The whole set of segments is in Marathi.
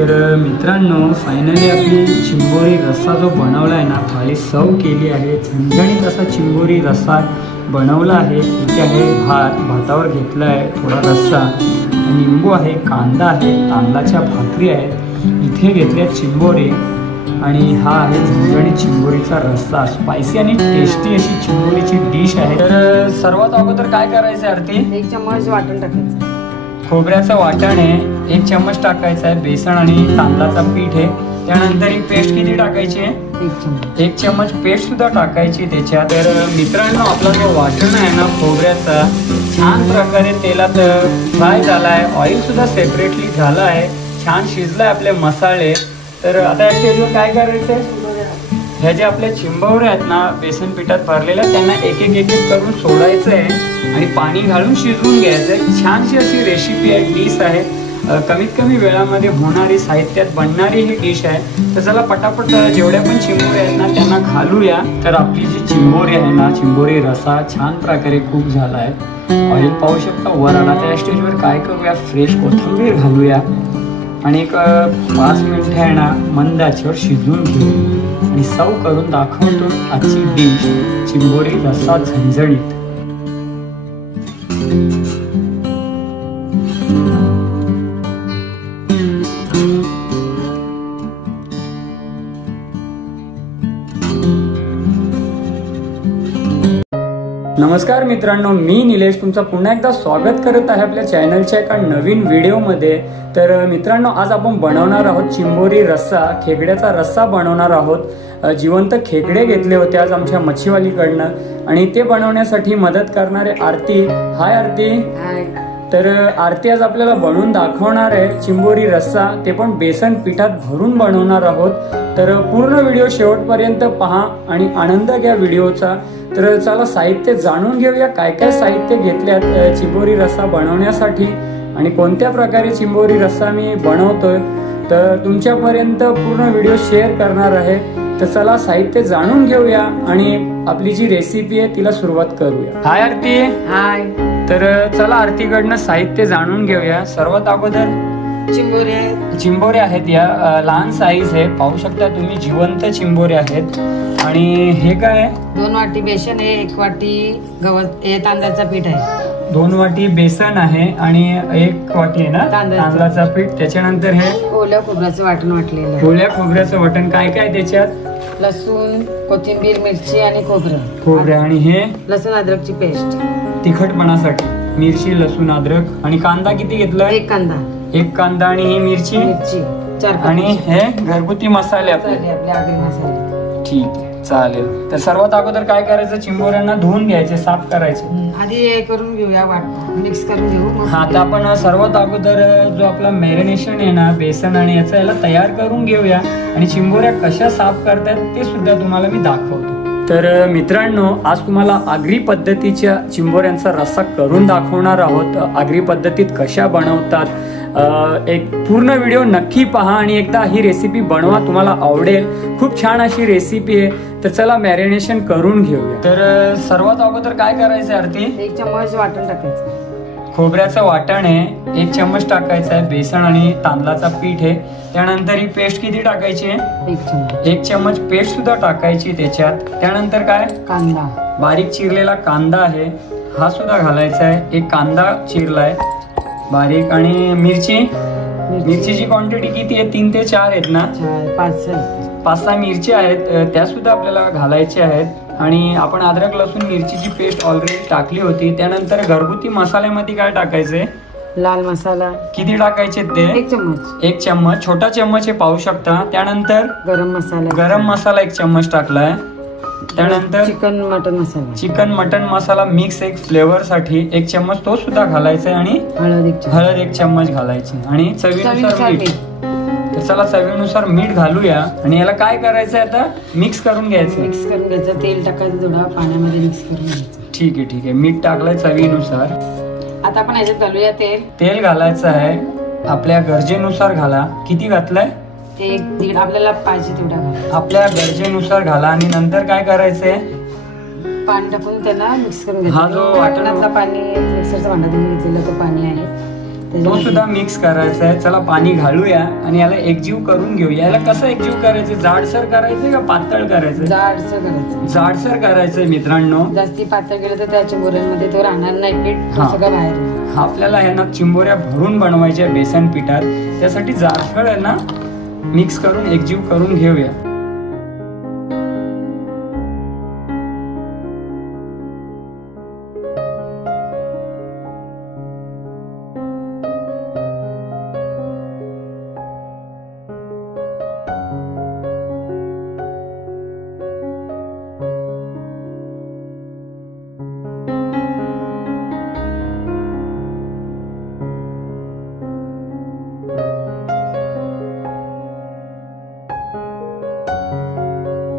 तर मित्रांनो, फायनली आपली चिंबोरी रस्सा जो बनवला आहे ना, थाली सर्व केली आहे। झणझणीत असा चिंबोरी रस्सा बनवला आहे। इथे आहे भातावर घेतला आहे थोडा रस्सा, निंबू आहे, कांदा आहे, तांदळाच्या भाकरी आहेत, इथे घेतल्या चिंबोरी आणि हा आहे झणझणीत चिंबोरीचा रस्सा। स्पायसी आणि टेस्टी अशी चिंबोरीची डिश आहे। तर सर्वात अगोदर काय करायचं आहे आरती? 1 चम्मच वाटण टाकायचं। खोबऱ्याचं वाटण आहे 1 चम्मच टाकायचं आहे। बेसन आणि तांदळाचा पीठ आहे। त्यानंतर ही पेस्ट किती टाकायची आहे? 1 चम्मच पेस्ट सुद्धा टाकायची त्याच्यात। तर मित्रांनो, आपला जो वाटण आहे ना खोबऱ्याचा छान प्रकारे तेलात फ्राय झाला आहे। ऑइल सुद्धा सेपरेटली झालं आहे, छान शिजलाय आपले मसाले। तर आता या स्टेजवर काय करायचं आहे? ह्या ज्या आपल्या चिंबोऱ्या आहेत ना बेसन पिठात भरलेल्या, त्यांना एक एक करून सोडायचं आहे आणि पाणी घालून शिजवून घ्यायचं आहे। छानशी अशी रेसिपी आहे, डिश आहे, कमीत कमी वेळामध्ये होणारी, साहित्यात बनणारी ही डिश आहे। तर चला पटापट जेवढ्या पण चिंबोऱ्या आहेत ना त्यांना घालूया। तर आपली जी चिंबोरी आहे ना, चिंबोरी रस्सा छान प्रकारे कुक झाला आहे। ऑइल पाहू शकता वर आला। त्या स्टेजवर काय करूया? फ्रेश कोथिंबीर घालूया आणि एक 5 मिनिटं आहे ना मंद आचेवर शिजवून घेऊ आणि सर्व करून दाखवतो आजची डिश चिंबोरी रस्सा झणझणीत। नमस्कार मित्रांनो, मी निलेश तुमचं पुन्हा एकदा स्वागत करत आहे आपल्या चॅनलच्या एका नवीन व्हिडिओमध्ये। तर मित्रांनो, आज आपण बनवणार आहोत चिंबोरी रस्सा, खेकड्याचा रस्सा बनवणार आहोत। जिवंत खेकडे घेतले होते आज आमच्या मच्छीवालीकडनं आणि ते बनवण्यासाठी मदत करणारे आरती। हाय आरती। तर आरती आज आपल्याला बनवून दाखवणार आहे चिंबोरी रस्सा, ते पण बेसन पिठात भरून बनवणार आहोत। तर पूर्ण व्हिडिओ शेवटपर्यंत पहा आणि आनंद घ्या व्हिडिओचा। तर चला साहित्य जाणून घेऊया, काय काय साहित्य घेतल्यात चिंबोरी रस्सा बनवण्यासाठी आणि कोणत्या प्रकारे चिंबोरी रस्सा मी बनवतोय। तर तुमच्यापर्यंत पूर्ण व्हिडिओ शेअर करणार आहे। तर चला साहित्य जाणून घेऊया आणि आपली जी रेसिपी आहे तिला सुरुवात करूया। हाय आरती। हाय। तर चला आरतीकडनं साहित्य जाणून घेऊया। सर्वात अगोदर चिंबोऱ्या आहेत, या लहान साईज आहे, पाहू शकता तुम्ही, जिवंत चिंबोऱ्या आहेत। आणि हे काय? 2 वाटी बेसन आहे, 1 वाटी गव्हाचं तांदळाचं पीठ आहे। 2 वाटी बेसन आहे आणि 1 वाटी आहे ना तांदळाचं पीठ। त्याच्यानंतर हे ओल्या खोबऱ्याचं वाटण वाटलेलं आहे। ओल्या खोबऱ्याचं वाटण काय काय त्याच्यात? लसूण, कोथिंबीर, मिरची आणि खोबरं आणि हे लसूण अद्रकची पेस्ट तिखटपणासाठी, मिरची, लसूण, अद्रक आणि कांदा किती घेतला? 1 कांदा। 1 कांदा आणि ही मिरची 4 आणि हे घरगुती मसाले आपले आगरी मसाले। ठीक आहे, चालेल। तर सर्वात अगोदर काय करायचं? चिंबोऱ्यांना धुवून घ्यायचे, साफ करायचे। आधी हे करून घेऊया, मिक्स करून घेऊ। हा, तर आपण सर्वात अगोदर जो आपला मॅरिनेशन आहे ना बेसन आणि याला तयार करून घेऊया आणि चिंबोऱ्या कशा साफ करतात ते सुद्धा तुम्हाला मी दाखवतो। तर मित्रांनो, आज तुम्हाला आगरी पद्धतीच्या चिंबोऱ्यांचा रस्सा करून दाखवणार आहोत। आगरी पद्धतीत कशा बनवतात एक पूर्ण व्हिडिओ नक्की पहा आणि एकदा ही रेसिपी बनवा, तुम्हाला आवडेल। खूप छान अशी रेसिपी आहे। तर चला मॅरिनेशन करून घेऊया। तर सर्वात अगोदर काय करायचं आरती? 1 चम्मच वाटण टाकायचं। खोबऱ्याचं वाटण आहे 1 चम्मच टाकायचं आहे। बेसन आणि तांदळाचा पीठ आहे। त्यानंतर ही पेस्ट किती टाकायची आहे? 1 चम्मच पेस्ट सुद्धा टाकायची त्याच्यात। त्यानंतर काय? कांदा, बारीक चिरलेला कांदा आहे, हा सुद्धा घालायचा आहे। 1 कांदा चिरलाय बारीक आणि मिरचीची क्वांटिटी किती आहे? 3 ते 4 आहेत ना? 5-6 मिरची आहेत, त्या सुद्धा आपल्याला घालायच्या आहेत। आणि आपण अद्रक, लसूण, मिरचीची पेस्ट ऑलरेडी टाकली होती। त्यानंतर घरगुती मसाल्यामध्ये काय टाकायचंय? लाल मसाला किती टाकायचे ते? 1 चम्मच, छोटा चम्मच हे पाहू शकता। त्यानंतर गरम मसाला 1 चम्मच टाकलाय। त्यानंतर चिकन मटन मसाला मिक्स 1 फ्लेवर साठी 1 चम्मच तो सुद्धा घालायचा आणि हळद 1 चम्मच घालायची आणि चवीनुसार मीठ। तर चला चवीनुसार मीठ घालूया आणि याला काय करायचंय आता? मिक्स करून घ्यायचं। तेल टाकायचं, थोडं पाण्यामध्ये मिक्स करून घ्यायचं। ठीक आहे, मीठ टाकलंय चवीनुसार। आता आपण याच्यात घालूया तेल घालायचं आहे आपल्या गरजेनुसार घाला। किती घातलंय? 1-1.5 आपल्याला पाहिजे तेवढा आपल्या गरजेनुसार घाला आणि नंतर काय करायचंय? पाणी टाकून त्याला मिक्स करून घ्यायचं। हा जो वाटणातला पाणी मिक्सरचा भांडा घेतलेला तो पाणी आहे तो सुद्धा मिक्स करायचा आहे. चला पाणी घालूया आणि याला एकजीव करून घेऊया. याला कसं एकजीव करायचं, जाडसर करायचं का पातळ करायचं? जाडसर करायचं. जाडसर करायचंय मित्रांनो. जास्ती पातळ केलं तर त्या चिंबोऱ्यांमध्ये तो राहणार नाही, पीठ सगळं बाहेर. आपल्याला आहे ना चिंबोऱ्या भरून बनवायच्या बेसन पिठात. त्यासाठी जाडसर आहे ना मिक्स करून एकजीव करून घेऊया.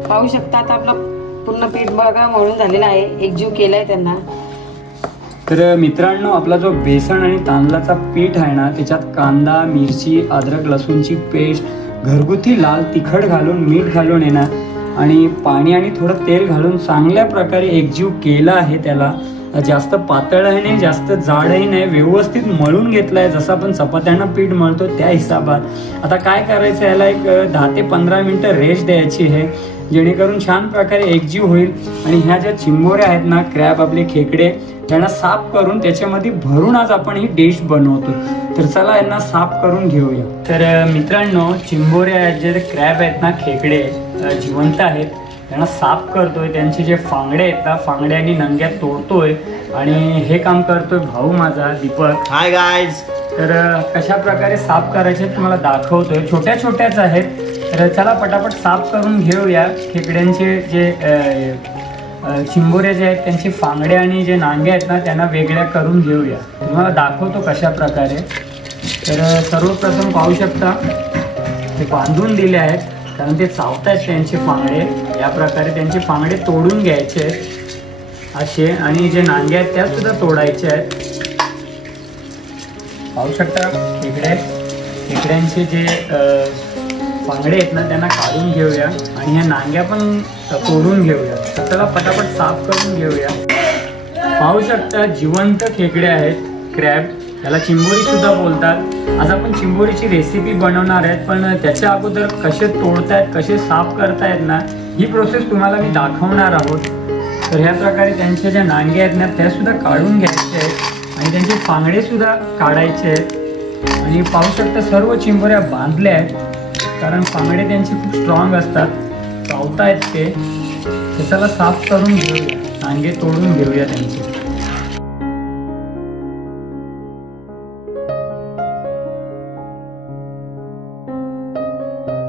पाहू शकता आता आपलं पूर्ण पीठ बघा मळून झालेलं आहे, एकजीव केलाय त्यांना. तर मित्रांनो आपला जो बेसन आणि तांदळाचा पीठ आहे ना त्याच्यात कांदा, मिरची, अद्रक लसूणची पेस्ट, घरगुती लाल तिखट घालून, मीठ घालून आहे ना आणि पाणी आणि थोडं तेल घालून चांगल्या प्रकारे एकजीव केला आहे. त्याला जास्त पातळही नाही जास्त जाडही नाही, व्यवस्थित मळून घेतलाय जसं आपण चपात्यांना पीठ मळतो त्या हिसाबात. आता काय करायचं, याला एक 10 ते 15 मिनिटं रेस्ट द्यायची आहे जेणेकरून छान प्रकारे एकजीव होईल. आणि ह्या ज्या चिंबोऱ्या आहेत ना, क्रॅब आपले खेकडे, त्यांना साफ करून त्याच्यामध्ये भरून आज आपण ही डिश बनवतो. तर चला यांना साफ करून घेऊया. तर मित्रांनो चिंबोऱ्या जे क्रॅब आहेत ना, खेकडे जिवंत आहेत, त्यांना साफ करतोय. त्यांचे जे फांगडे आहेत ना, फांगड्या आणि नंग्या तोडतोय आणि हे काम करतोय भाऊ माझा दीपक. Hi guys. तर कशा प्रकारे साफ करायचे तुम्हाला दाखवतोय. छोट्या छोट्याच आहेत. तर चला पटापट साफ करून घेऊया. खेकड्यांचे जे चिंबोरे जे आहेत त्यांची फांगड्या आणि जे नांगे आहेत ना त्यांना वेगळ्या करून घेऊया. तुम्हाला दाखवतो कशा प्रकारे. तर सर्वप्रथम पाहू शकता ते बांधून दिले आहेत कारण ते चावतायत त्यांचे फांगडे. या प्रकारे त्यांचे फांगडे तोडून घ्यायचे आहेत असे. आणि जे नांगे आहेत त्या सुद्धा तोडायचे आहेत. पाहू शकता खेकड्यांचे जे फांगडे आहेत ना त्यांना काढून घेऊया आणि ह्या नांग्या पण तोडून घेऊया. तर त्याला पटापट साफ करून घेऊया. पाहू शकता जिवंत खेकडे आहेत क्रॅब, याला चिंबोरी सुद्धा बोलतात. आज आपण चिंबोरीची रेसिपी बनवणार आहेत, पण त्याच्या अगोदर कसे तोडतायत कसे साफ करतायत ना ही प्रोसेस तुम्हाला मी दाखवणार आहोत. तर ह्या प्रकारे त्यांच्या ज्या नांगे आहेत ना त्या सुद्धा काढून घ्यायचे आहेत आणि त्यांचे फांगडे सुद्धा काढायचे आहेत. आणि पाहू शकता सर्व चिंबोऱ्या बांधल्या आहेत कारण फांगडे त्यांचे खूप स्ट्रॉंग असतात, चावतायत ते. त्याला साफ करून घेऊया, नांगे तोडून घेऊया त्यांचे.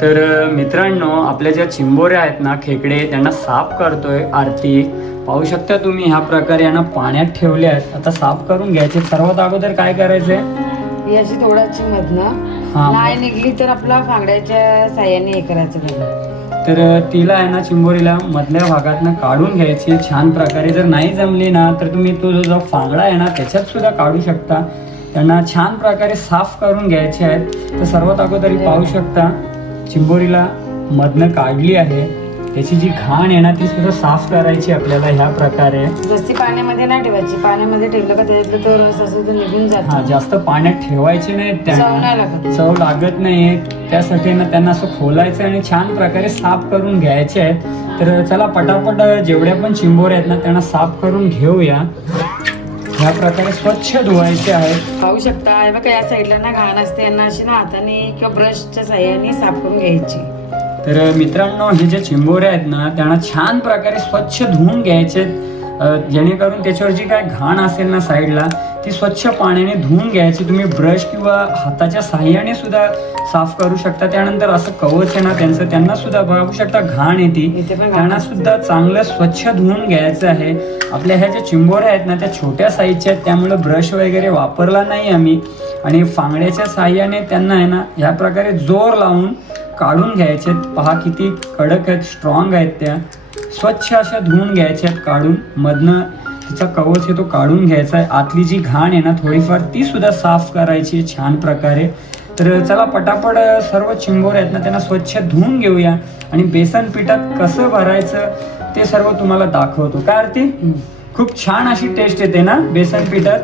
तर मित्रांनो आपल्या ज्या चिंबोऱ्या आहेत ना खेकडे त्यांना साफ करतोय आरती. पाहू शकता तुम्ही ह्या प्रकारे यांना पाण्यात ठेवले आहेत. आता साफ करून घ्यायचे. सर्वात अगोदर काय करायचंय, ही अशी तोडाची मधनं नाही निघली तर आपला फांगड्याच्या साह्याने हे करायचं बघा. तर तिला आहे ना चिंबोरीला मधल्या भागातनं काढून घ्यायची छान प्रकारे. जर नाही जमली ना तर तुम्ही तो जो फांगडा आहे ना त्याच्यात सुद्धा काढू शकता. त्यांना छान प्रकारे साफ करून घ्यायचे आहेत. तर सर्वात अगोदर पाहू शकता चिंबोरीला मधनं काढली आहे. त्याची जी घाण आहे ना ती सुद्धा साफ करायची आपल्याला ह्या प्रकारे. जास्ती पाण्यामध्ये नाही ठेवायची, पाण्यामध्ये ठेवलं का त्याच्यातलं तो रस असं तर निघून जातो. हा जास्त पाण्यात ठेवायचे नाही, चव लागत नाही. त्यासाठी ना त्यांना असं खोलायचं आणि छान प्रकारे साफ करून घ्यायचे आहेत. तर चला पटापट जेवढ्या पण चिंबोऱ्या आहेत ना त्यांना साफ करून घेऊया. ह्या प्रकारे स्वच्छ धुवायचे आहेत. पाहू शकता बघा या साईडला ना घाण असते, यांना अशी ना हाताने किंवा ब्रशच्या साह्याने साफ करून घ्यायची. तर मित्रांनो हे जे चिंबोऱ्या आहेत ना त्यांना छान प्रकारे स्वच्छ धुवून घ्यायचे जेणेकरून त्याच्यावर जी काय घाण असेल ना साईडला ती स्वच्छ पाण्याने धुवून घ्यायची. तुम्ही ब्रश किंवा हाताच्या साह्याने सुद्धा साफ करू शकता. त्यानंतर असं कवच आहे ना त्यांचं त्यांना सुद्धा बघू शकता घाण येते, त्यांना सुद्धा चांगलं स्वच्छ धुवून घ्यायचं आहे. आपल्या ह्या ज्या चिंबोऱ्या आहेत ना त्या छोट्या साईजच्या आहेत त्यामुळे ब्रश वगैरे वापरला नाही आम्ही. आणि फांगड्याच्या साह्याने त्यांना आहे ना ह्या प्रकारे जोर लावून काढून घ्यायचे. पहा किती कडक आहेत, स्ट्रॉंग आहेत. त्या स्वच्छ अशा धुवून घ्यायच्या काढून. मधनं तिचा कवच आहे तो काढून घ्यायचा आहे. आतली जी घाण आहे ना थोडीफार ती सुद्धा साफ करायची छान प्रकारे. तर चला पटापट सर्व चिंबोऱ्या आहेत ना त्यांना स्वच्छ धुवून घेऊया आणि बेसन पिठात कसं भरायचं ते सर्व तुम्हाला दाखवतो. काय आरती, खूप छान अशी टेस्ट येते ना बेसन पिठात.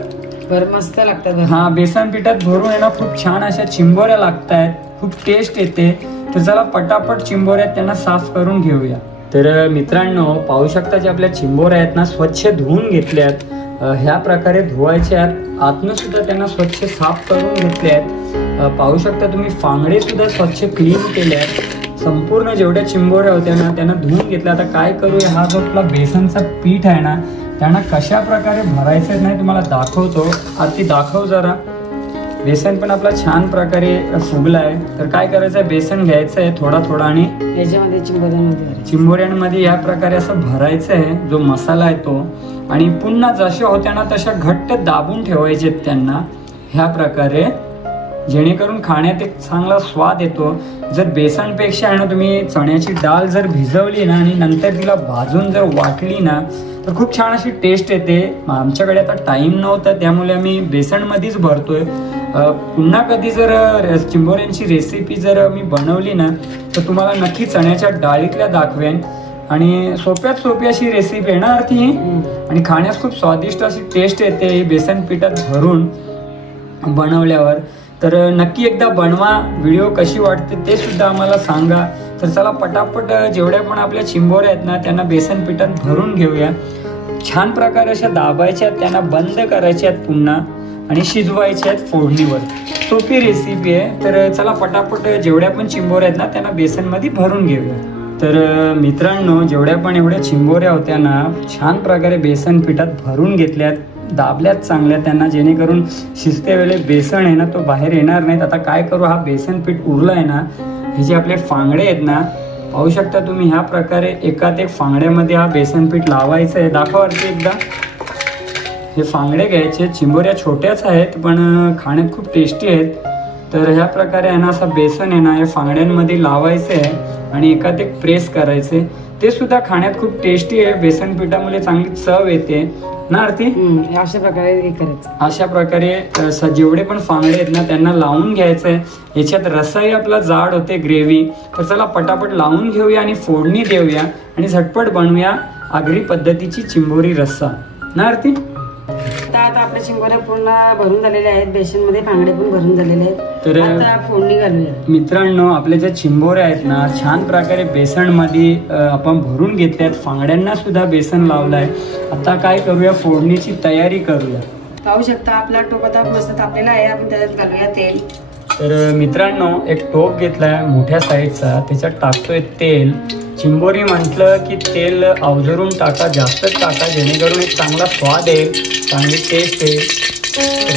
बरं मस्त लागतात. हा, बेसन पिठात भरून आहे ना खूप छान अशा चिंबोऱ्या लागतायत, खूप टेस्ट येते. तर चला पटापट चिंबोऱ्या त्यांना साफ करून घेऊया. तर मित्रांनो पाहू शकता जे आपल्या चिंबोऱ्या आहेत ना स्वच्छ धुवून घेतल्यात. ह्या प्रकारे धुवायच्या आहेत. आतनं सुद्धा त्यांना स्वच्छ साफ करून घेतले आहेत. पाहू शकता तुम्ही फांगडे सुद्धा स्वच्छ क्लीन केले आहेत. संपूर्ण जेवढ्या चिंबोऱ्या होत्या ना त्यांना धुवून घेतल्या. आता काय करूया, हा जो आपला बेसनचा पीठ आहे ना त्यांना कशा प्रकारे भरायचं नाही तुम्हाला दाखवतो. आधी दाखव जरा. बेसन पण आपला छान प्रकारे फुगला आहे. तर काय करायचं आहे, बेसन घ्यायचं आहे थोडा थोडा आणि याच्यामध्ये चिंबोऱ्यांमध्ये या प्रकारे असं भरायचं आहे जो मसाला आहे तो. आणि पुन्हा जशा होत्या ना तशा घट्ट दाबून ठेवायचे त्यांना ह्या प्रकारे, जेणेकरून खाण्यात एक चांगला स्वाद येतो. जर बेसनपेक्षा आहे ना तुम्ही चण्याची डाळ जर भिजवली ना आणि नंतर तिला भाजून जर वाटली ना तर खूप छान अशी टेस्ट येते. आमच्याकडे आता टाइम नव्हता त्यामुळे आम्ही बेसनमध्येच भरतोय. पुन्हा कधी जर चिंबोऱ्यांची रेसिपी जर मी बनवली ना तर तुम्हाला नक्की चण्याच्या डाळीतल्या दाखवेन. आणि सोप्यात सोपी अशी रेसिपी आहे ना अर्थी, आणि खाण्यास खूप स्वादिष्ट अशी टेस्ट येते बेसन पिठात भरून बनवल्यावर. तर नक्की एकदा बनवा. व्हिडिओ कशी वाटते ते सुद्धा आम्हाला सांगा. तर चला पटापट जेवढ्या पण आपल्या चिंबोऱ्या आहेत ना त्यांना बेसन पिठात भरून घेऊया. छान प्रकारे अशा दाबायच्या, त्यांना बंद करायच्या पुन्हा आणि शिजवायच्या आहेत फोडणीवर. सोपी रेसिपी आहे. तर चला पटापट जेवढ्या पण चिंबोऱ्या आहेत ना त्यांना बेसनमध्ये भरून घेऊया. तर मित्रांनो जेवढ्या पण एवढ्या चिंबोऱ्या होत्या ना छान प्रकारे बेसन पिठात भरून घेतल्यात, दाबल्यात चांगल्या त्यांना, जेणेकरून शिजते वेळे बेसन आहे ना तो बाहेर येणार नाहीत. आता काय करू, हा बेसन पीठ उरला आहे ना, हे जे आपले फांगडे आहेत ना पाहू शकता तुम्ही ह्या प्रकारे एकात एक फांगड्यामध्ये हा बेसन पीठ लावायचं आहे. दाखवायचे एकदा. हे फांगडे घ्यायचे. चिंबोऱ्या छोट्याच आहेत पण खाण्यात खूप टेस्टी आहेत. तर ह्या प्रकारे आहे ना असं बेसन आहे ना या फांगड्यांमध्ये लावायचं आहे आणि एकात एक प्रेस करायचे. ते सुद्धा खाण्यात खूप टेस्टी आहे. बेसन पिठामुळे चांगली चव येते ना आरती. अशा प्रकारे हे करायचं. अशा प्रकारे जेवढे पण फांगडे आहेत ना त्यांना लावून घ्यायचंय. याच्यात रसाही आपला जाड होते ग्रेव्ही. तर चला पटापट लावून घेऊया आणि फोडणी देऊया आणि झटपट बनवूया आगरी पद्धतीची चिंबोरी रस्सा ना आरती. आता आपल्या चिंबोऱ्या पूर्ण भरून झालेल्या आहेत. बेसन मध्ये फांगडे पण भरून झालेले आहेत. तर आता फोडणी घालूया. मित्रांनो आपल्या ज्या चिंबोऱ्या आहेत ना छान प्रकारे बेसन मध्ये आपण भरून घेतल्यात. फांगड्यांना सुद्धा बेसन लावलंय. आता काय करूया, फोडणीची तयारी करूया. पाहू शकता आपला टोप आता मस्त तापलेला आहे. आपण त्याच्यात घालूया तेल. तर मित्रांनो एक टोप घेतलाय मोठ्या साईजचा, त्याच्यात टाकतोय तेल. चिंबोरी म्हटलं की तेल अवजरून टाका, जास्तच टाका, जेणेकरून एक चांगला स्वाद येईल, चांगली टेस्ट येईल.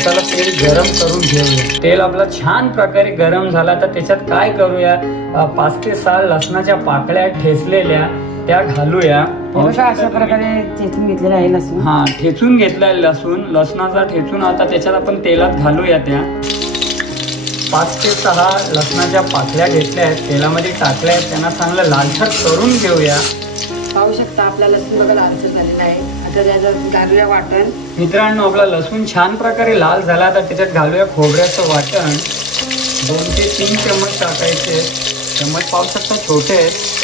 त्याला तेल गरम करून घेऊया. तेल आपला छान प्रकारे गरम झाला तर त्याच्यात काय करूया, 5 ते 6 लसणाच्या पाकळ्या ठेचलेल्या त्या घालूया. अशा प्रकारे ठेचून घेतलेला आहे लसूण. हा ठेचून घेतलाय लसूण. लसणाचा ठेचून आता त्याच्यात आपण तेलात घालूया. त्या 5 ते 6 लसणाच्या पाकळ्या घेतल्या आहेत, तेलामध्ये टाकल्या आहेत, त्यांना चांगलं लालसर करून घेऊया. पाहू शकता आपला लसूण बघा लालसर झालेला आहे. आता त्याच्यात घालूया वाटण. मित्रांनो आपला लसूण छान प्रकारे लाल झाला तर त्याच्यात घालूया खोबऱ्याचं वाटण. 2 ते 3 चम्मच टाकायचे. चम्मच पाहू शकता छोटे आहेत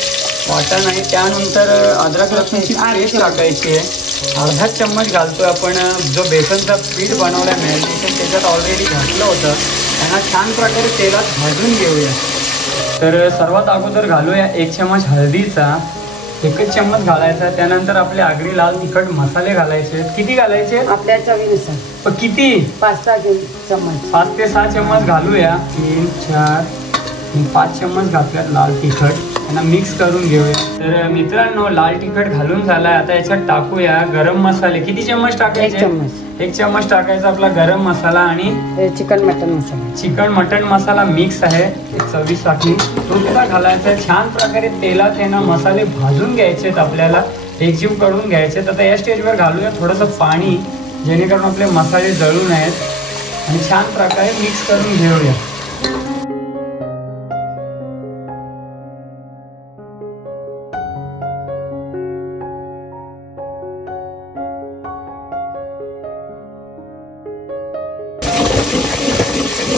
वाटण. आणि त्यानंतर अद्रक लसूणची पेस्ट टाकायची आहे. अर्धा चम्मच घालतोय आपण. जो बेसनचा पीठ बनवलाय मॅरिनेशन त्याच्यात ऑलरेडी घातलं होतं, त्यांना छान प्रकारे तेलात भाजून घेऊया. तर सर्वात अगोदर घालूया 1 चम्मच हळदीचा. 1 चम्मच घालायचा. त्यानंतर आपले आगरी लाल तिखट मसाले घालायचे. किती घालायचे आपल्या चवीनुसार. किती? 5-6 चम्मच. 5 ते 6 चम्मच घालूया. 3, 4, 5 चम्मच घातल्यात लाल तिखट. त्यांना मिक्स करून घेऊया. तर मित्रांनो लाल तिखट घालून झालाय. आता याच्यात टाकूया गरम मसाले. किती चम्मच टाकायचे? 1 चम्मच. 1 चम्मच टाकायचा आपला गरम मसाला आणि चिकन मटन मसाला. चिकन मटन मसाला मिक्स आहे चवीसाठी, तो सुद्धा घालायचा. छान प्रकारे तेलात आहे ना मसाले भाजून घ्यायचे, आपल्याला एकजीव करून घ्यायचे. आता या स्टेजवर घालूया थोडंसं पाणी, जेणेकरून आपले मसाले जळू नयेत आणि छान प्रकारे मिक्स करून घेऊया.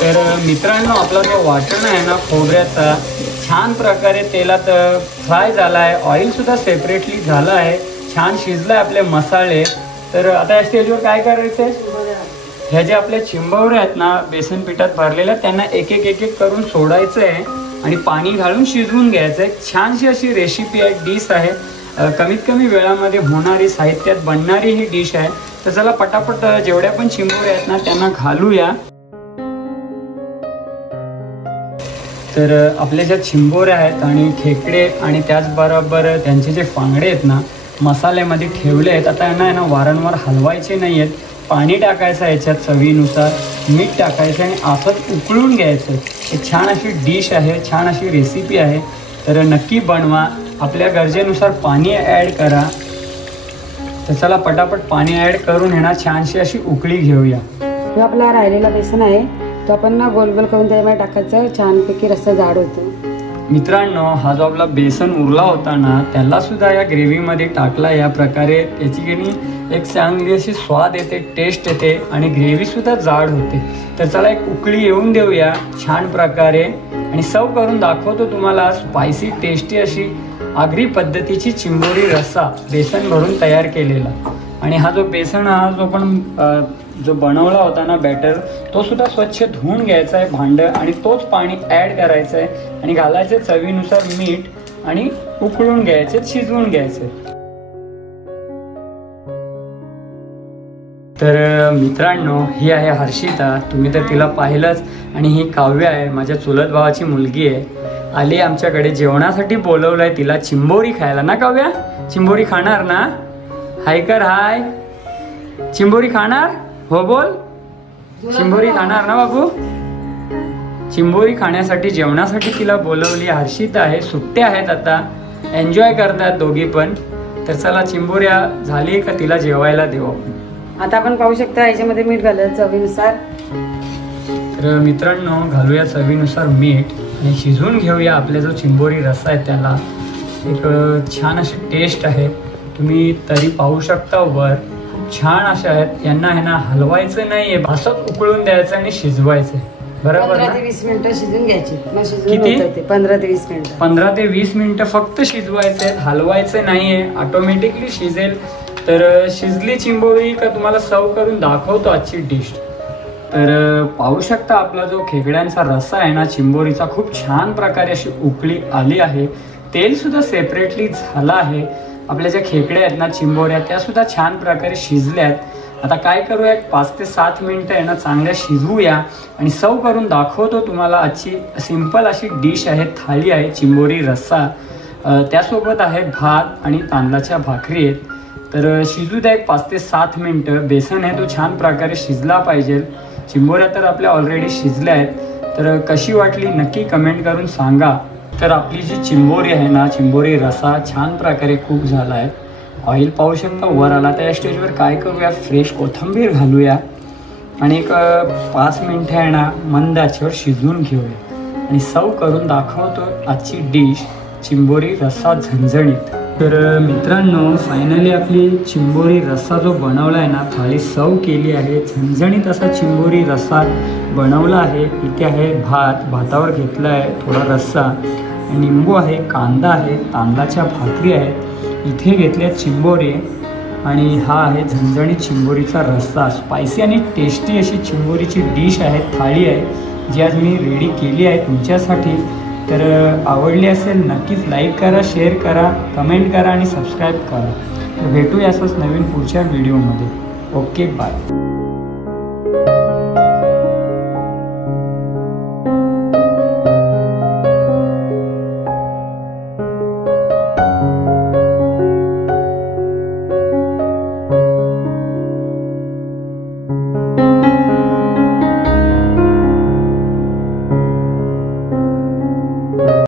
तर मित्रांनो आपला जो वाटण आहे ना खोबऱ्याचा छान प्रकारे तेलात फ्राय झाला आहे. ऑइल सुद्धा सेपरेटली झालं आहे. छान शिजलाय आपले मसाले. तर आता या स्टेजवर काय करायचंय, ह्या ज्या आपल्या चिंबोऱ्या आहेत ना बेसन पिठात भरलेल्या, त्यांना एक एक करून सोडायचं आहे आणि पाणी घालून शिजवून घ्यायचं आहे. छानशी अशी रेसिपी आहे, डिश आहे, कमीत कमी वेळामध्ये होणारी, साहित्यात बनणारी ही डिश आहे. तर चला पटापट जेवढ्या पण चिंबोऱ्या आहेत ना त्यांना घालूया. तर आपल्या ज्या चिंबोऱ्या आहेत आणि खेकडे आणि त्याचबरोबर त्यांचे जे फांगडे आहेत ना मसाल्यामध्ये ठेवले आहेत. आता यांना वारंवार हलवायचे नाही आहेत. पाणी टाकायचं आहे याच्यात चवीनुसार, मीठ टाकायचं आणि असंच उकळून घ्यायचं. एक छान अशी डिश आहे, छान अशी रेसिपी आहे. तर नक्की बनवा. आपल्या गरजेनुसार पाणी ॲड करा. तर चला पटापट पाणी ॲड करून आहे ना छानशी अशी उकळी घेऊया. जो आपला राहिलेला बेसन आहे तो आपण ना गोल गोल करून त्याच्यामध्ये टाकायचं, छानपैकी रस्सा जाड होतो. मित्रांनो, हा जो आपला बेसन उरला होता ना त्याला सुद्धा या ग्रेव्हीमध्ये टाकला. या प्रकारे त्याची गेली एक चांगली अशी स्वाद येते, टेस्ट येते आणि ग्रेव्ही सुद्धा जाड होते. तर चला एक उकळी येऊन देऊया छान प्रकारे आणि सर्व करून दाखवतो तुम्हाला स्पायसी टेस्टी अशी आगरी पद्धतीची चिंबोरी रस्सा बेसन भरून तयार केलेला. आणि हा जो बेसन हा जो पण जो बनवला होता ना बॅटर, तो सुद्धा स्वच्छ धुवून घ्यायचा आहे भांडं आणि तोच पाणी ॲड करायचं आहे आणि घालायचे चवीनुसार मीठ आणि उकळून घ्यायचे, शिजवून घ्यायचे. तर मित्रांनो, ही आहे हर्षिता. तुम्ही तर तिला पाहिलंच. आणि ही काव्य आहे, माझ्या चुलत भावाची मुलगी आहे. आली आमच्याकडे, जेवणासाठी बोलवलंय तिला चिंबोरी खायला ना. काव्या, चिंबोरी खाणार ना? हाय कर, हाय. चिंबोरी खाणार? हो बोल. चिंबोरी खाणार ना बाबू? चिंबोरी खाण्यासाठी, जेवणासाठी तिला बोलवली. हर्षिता आहे, सुट्ट्या आहेत आता, एन्जॉय करतात दोघी पण. तर चला चिंबोऱ्या झाली का तिला जेवायला देऊ आपण. आता आपण पाहू शकता याच्यामध्ये मीठ घालायचं चवीनुसार. तर मित्रांनो, घालूया चवीनुसार मीठ आणि शिजवून घेऊया. आपला जो चिंबोरी रस्सा आहे त्याला एक छान अशी टेस्ट आहे. तुम्ही तरी पाहू शकता वर छान अशा आहेत. यांना आहे ना हलवायचं नाहीये, असंच उकळून द्यायचं आणि शिजवायचं. बरोबर ना? 15 ते 20 मिनिटं शिजून घ्यायची. किती? 15 ते 20 मिनिटं. 15 ते 20 मिनिटं फक्त शिजवायचे, हलवायचं नाहीये, ऑटोमॅटिकली शिजेल. तर शिजली चिंबोरी का तुम्हाला सर्व करून दाखवतो आजची डिश. तर पाहू शकता आपला जो खेकड्यांचा रस्सा आहे ना चिंबोरीचा, खूप छान प्रकारे अशी उकळी आली आहे. तेल सुद्धा सेपरेटली झालं आहे. आपल्या ज्या खेकड्या आहेत ना चिंबोऱ्या, त्या सुद्धा छान प्रकारे शिजल्यात. आता काय करूया, 5 ते 7 मिनिटं आहे ना चांगल्या शिजवूया आणि सर्व करून दाखवतो तुम्हाला. आजची सिंपल अशी डिश आहे, थाळी आहे चिंबोरी रस्सा. त्यासोबत आहे भात आणि तांदळाच्या भाकरी आहेत. तर शिजू द्या एक 5 ते 7 मिनिटं. बेसन आहे तो छान प्रकारे शिजला पाहिजे. चिंबोऱ्या तर आपल्या ऑलरेडी शिजल्या आहेत. तर कशी वाटली नक्की कमेंट करून सांगा. तर आपली जी चिंबोरी आहे ना, चिंबोरी रस्सा छान प्रकारे कुक झाला आहे. ऑइल पाहू शकता वर आला. त्या स्टेजवर काय करूया, फ्रेश कोथिंबीर घालूया आणि एक 5 मिनिटं आहे ना मंद आचेवर शिजवून घेऊया आणि सर्व करून दाखवतो आजची डिश चिंबोरी रस्सा झणझणीत. तर मित्रांनो, फायनली आपली चिंबोरी रस्सा जो बनवला आहे ना थाळी सर्व केली आहे. झणझणीत असा चिंबोरी रस्सा बनवला आहे. इथे आहे भात, भातावर घेतला आहे थोडा रस्सा, निंबू आहे, कांदा आहे, तांदळाच्या भाकरी आहेत, इथे घेतल्या चिंबोरी आणि हा आहे झणझणीत चिंबोरीचा रस्सा. स्पायसी आणि टेस्टी अशी चिंबोरीची डिश आहे, थाळी आहे जी आज मी रेडी केली आहे तुमच्यासाठी. तर आवडली असेल नक्कीच लाईक करा, शेअर करा, कमेंट करा आणि सबस्क्राईब करा. तर भेटूया असंच नवीन पुढच्या व्हिडिओमध्ये. Okay, bye.